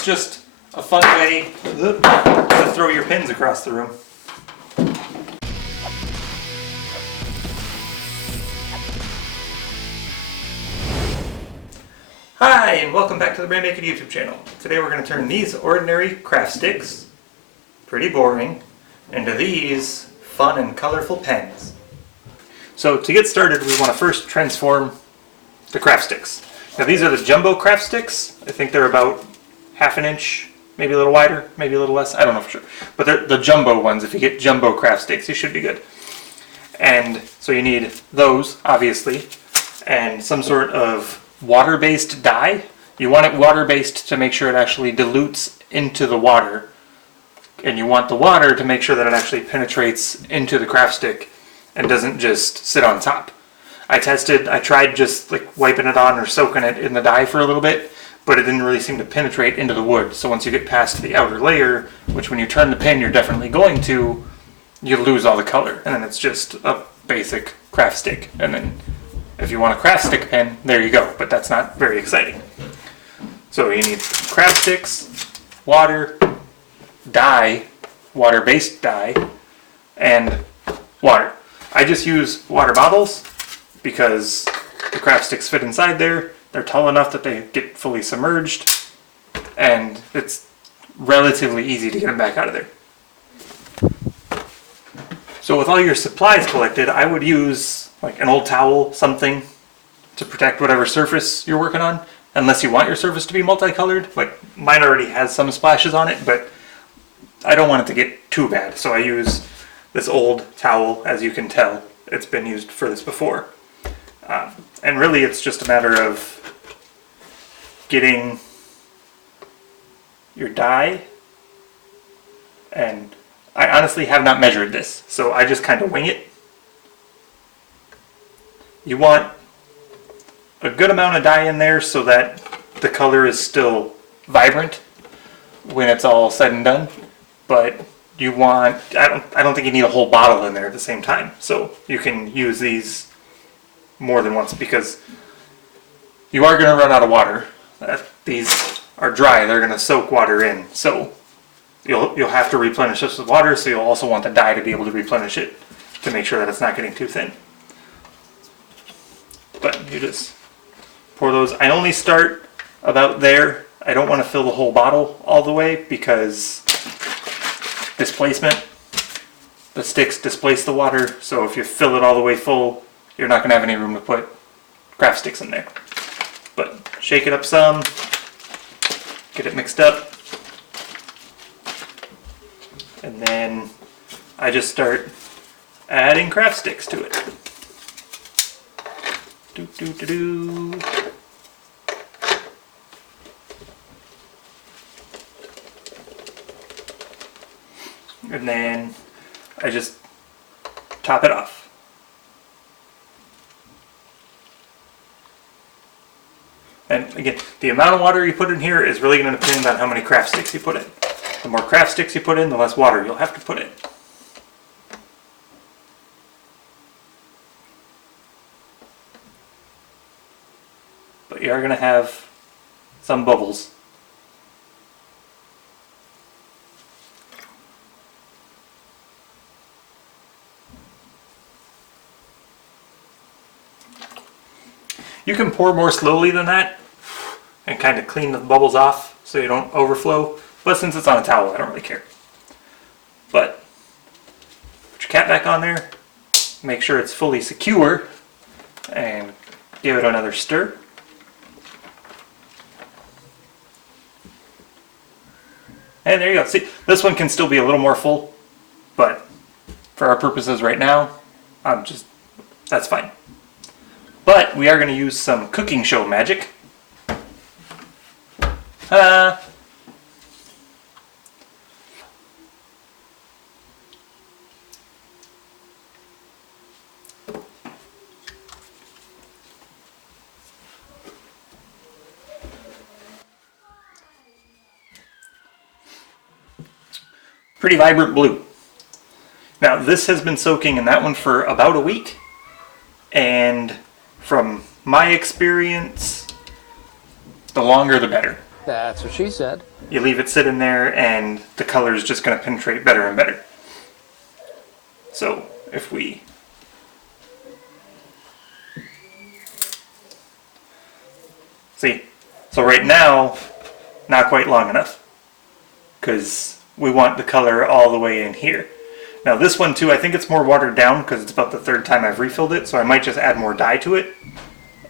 it's just a fun way to throw your pins across the room. Hi, and welcome back to the Brain Naked YouTube channel. Today we're going to turn these ordinary craft sticks, pretty boring, into these fun and colorful pens. So to get started, we want to first transform the craft sticks. Now these are the jumbo craft sticks. I think they're about half an inch, maybe a little wider, maybe a little less, I don't know for sure. But they're the jumbo ones. If you get jumbo craft sticks, you should be good. And so you need those, obviously, and some sort of water-based dye. You want it water-based to make sure it actually dilutes into the water, and you want the water to make sure that it actually penetrates into the craft stick and doesn't just sit on top. I tried just like wiping it on or soaking it in the dye for a little bit, but it didn't really seem to penetrate into the wood. So once you get past the outer layer, which when you turn the pen you're definitely going to, you lose all the color, and then it's just a basic craft stick. And then if you want a craft stick pen, there you go, but that's not very exciting. So you need craft sticks, water, dye, water-based dye, and water. I just use water bottles because the craft sticks fit inside there. They're tall enough that they get fully submerged, and it's relatively easy to get them back out of there. So with all your supplies collected, I would use like an old towel, something to protect whatever surface you're working on, unless you want your surface to be multicolored. Like mine already has some splashes on it, but I don't want it to get too bad. So I use this old towel, as you can tell. It's been used for this before. And really it's just a matter of getting your dye, and I honestly have not measured this, so I just kind of wing it. You want a good amount of dye in there so that the color is still vibrant when it's all said and done, but you want, I don't think you need a whole bottle in there at the same time, so you can use these more than once because you are going to run out of water. These are dry, they're going to soak water in, so you'll have to replenish this with water, so you'll also want the dye to be able to replenish it to make sure that it's not getting too thin. But you just pour those. I only start about there. I don't want to fill the whole bottle all the way because displacement. The sticks displace the water, so if you fill it all the way full, you're not going to have any room to put craft sticks in there. But shake it up some, get it mixed up, and then I just start adding craft sticks to it. Do, do, do, do. And then I just top it off. And again, the amount of water you put in here is really going to depend on how many craft sticks you put in. The more craft sticks you put in, the less water you'll have to put in. But you are going to have some bubbles. You can pour more slowly than that and kind of clean the bubbles off so you don't overflow, but since it's on a towel I don't really care. But put your cap back on there, make sure it's fully secure, and give it another stir. And there you go. See, this one can still be a little more full, but for our purposes right now, that's fine. But we are going to use some cooking show magic. Pretty vibrant blue. Now this has been soaking in that one for about a week, and from my experience, the longer the better. That's what she said. You leave it sit in there and the color is just going to penetrate better and better. So if we see, so right now, not quite long enough because we want the color all the way in here. Now this one too, I think it's more watered down because it's about the third time I've refilled it, so I might just add more dye to it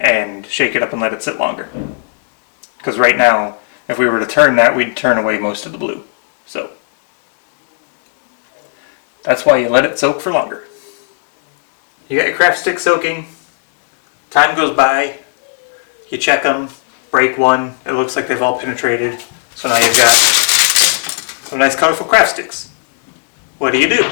and shake it up and let it sit longer. Because right now, if we were to turn that, we'd turn away most of the blue. So that's why you let it soak for longer. You got your craft stick soaking, time goes by, you check them, break one, it looks like they've all penetrated, so now you've got some nice colorful craft sticks. What do?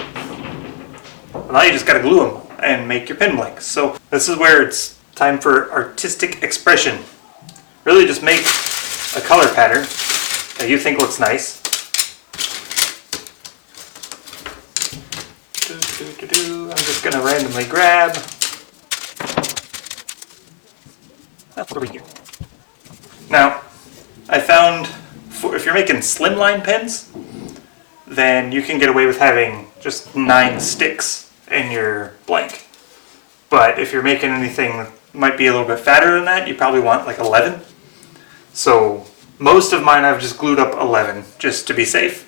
Well, now you just gotta glue them and make your pen blanks. So this is where it's time for artistic expression. Really just make a color pattern that you think looks nice. I'm just gonna randomly grab. I'll put it over here. Now, I found if you're making slimline pens, then you can get away with having just 9 sticks in your blank. But if you're making anything that might be a little bit fatter than that, you probably want like 11. So most of mine I've just glued up 11 just to be safe.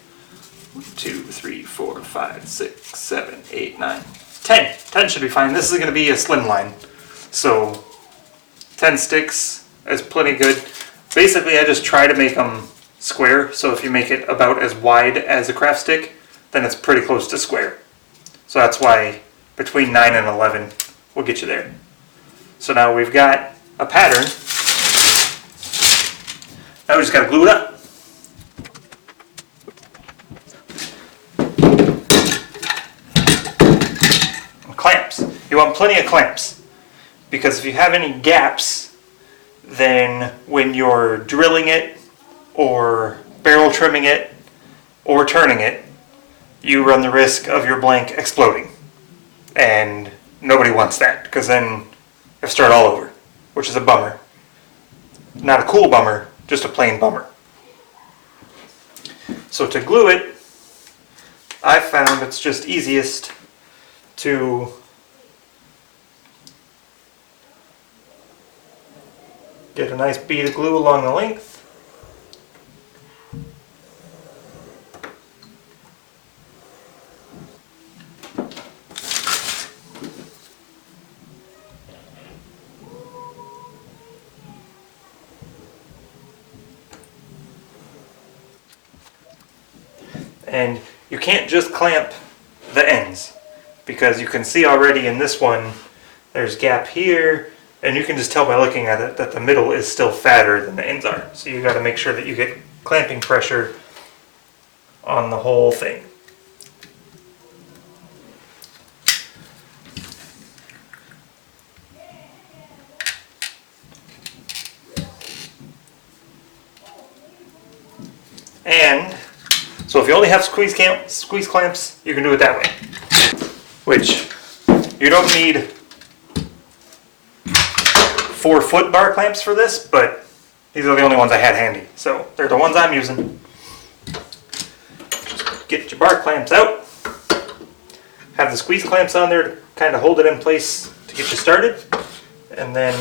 1, 2, 3, 4, 5, 6, 7, 8, 9, 10. 10 should be fine. This is going to be a slimline. So 10 sticks is plenty good. Basically I just try to make them square, so if you make it about as wide as a craft stick, then it's pretty close to square. So that's why between 9 and 11 will get you there. So now we've got a pattern. Now we just got to glue it up. And clamps. You want plenty of clamps, because if you have any gaps, then when you're drilling it or barrel trimming it or turning it, you run the risk of your blank exploding. And nobody wants that, because then you have to start all over, which is a bummer. Not a cool bummer, just a plain bummer. So to glue it, I found it's just easiest to get a nice bead of glue along the length. And you can't just clamp the ends, because you can see already in this one there's gap here, and you can just tell by looking at it that the middle is still fatter than the ends are. So you got to make sure that you get clamping pressure on the whole thing. And so if you only have squeeze clamps, you can do it that way. Which, you don't need 4-foot bar clamps for this, but these are the only ones I had handy. So they're the ones I'm using. Just get your bar clamps out. Have the squeeze clamps on there to kind of hold it in place to get you started. And then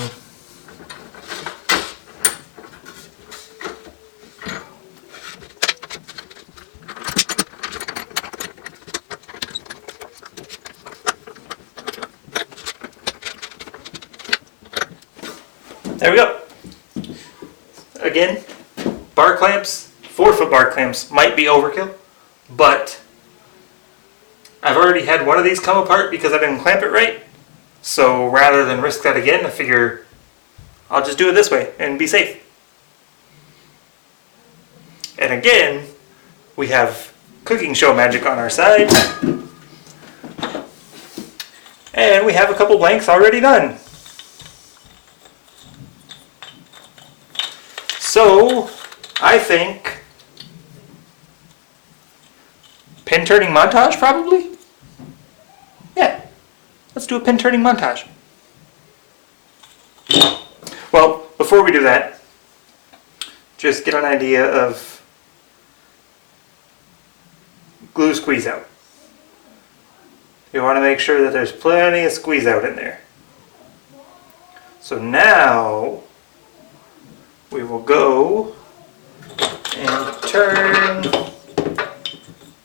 there we go. Again, bar clamps, 4-foot bar clamps might be overkill, but I've already had one of these come apart because I didn't clamp it right. So rather than risk that again, I figure I'll just do it this way and be safe. And again, we have cooking show magic on our side. And we have a couple blanks already done. So, I think pen turning montage probably? Yeah, let's do a pen turning montage. Well, before we do that, just get an idea of glue squeeze out. You want to make sure that there's plenty of squeeze out in there. So now we will go and turn.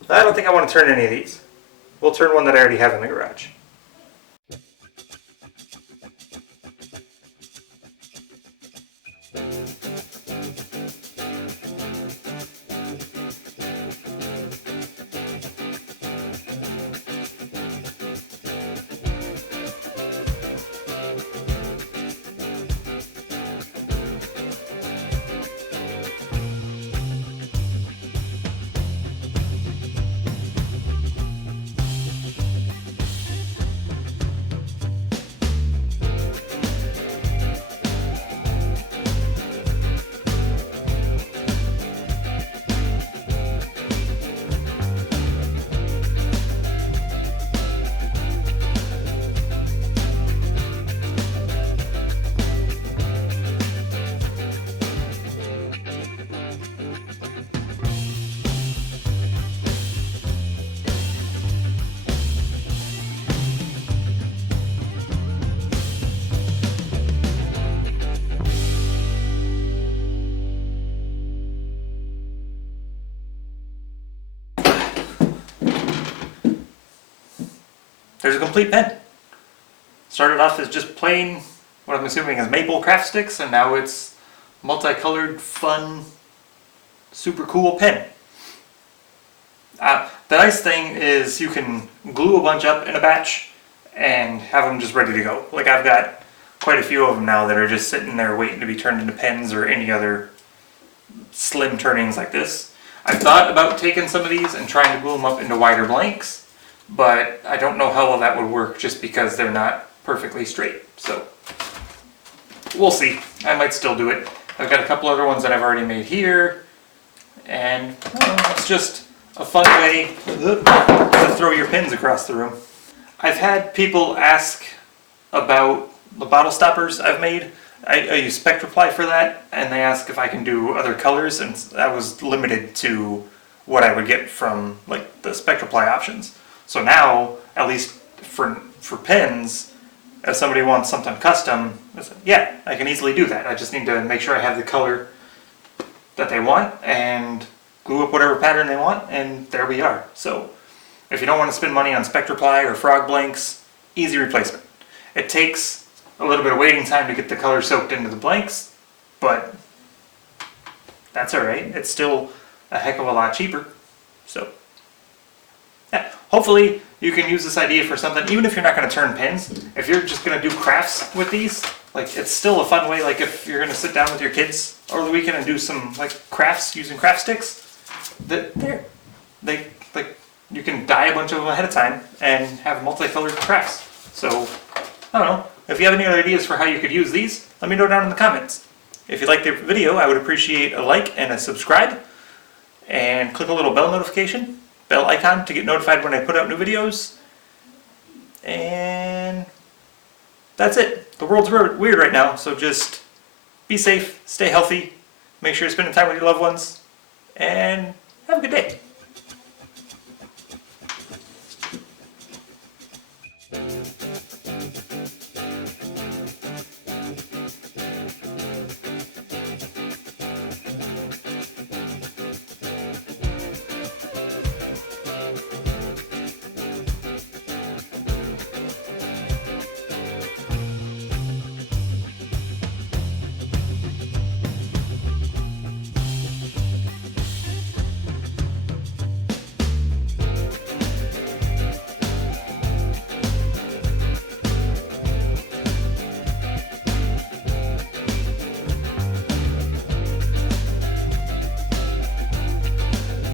I don't think I want to turn any of these. We'll turn one that I already have in the garage. There's a complete pen. Started off as just plain, what I'm assuming is maple craft sticks, and now it's multicolored, fun, super cool pen. The nice thing is you can glue a bunch up in a batch and have them just ready to go. Like I've got quite a few of them now that are just sitting there waiting to be turned into pens or any other slim turnings like this. I've thought about taking some of these and trying to glue them up into wider blanks, but I don't know how well that would work just because they're not perfectly straight. So we'll see. I might still do it. I've got a couple other ones that I've already made here, and it's just a fun way to throw your pins across the room. I've had people ask about the bottle stoppers I've made. I use SpectraPly for that, and they ask if I can do other colors, and that was limited to what I would get from like the SpectraPly options. So now, at least for pens, if somebody wants something custom, yeah, I can easily do that. I just need to make sure I have the color that they want and glue up whatever pattern they want, and there we are. So if you don't want to spend money on SpectraPly or Frog Blanks, easy replacement. It takes a little bit of waiting time to get the color soaked into the blanks, but that's alright. It's still a heck of a lot cheaper. So yeah, hopefully you can use this idea for something, even if you're not going to turn pens. If you're just going to do crafts with these, like it's still a fun way. Like if you're going to sit down with your kids over the weekend and do some like crafts using craft sticks, you can dye a bunch of them ahead of time and have multicolored crafts. So I don't know. If you have any other ideas for how you could use these, let me know down in the comments. If you liked the video, I would appreciate a like and a subscribe, and click a little bell icon to get notified when I put out new videos. And that's it. The world's weird right now, so just be safe, stay healthy, make sure you're spending time with your loved ones, and have a good day.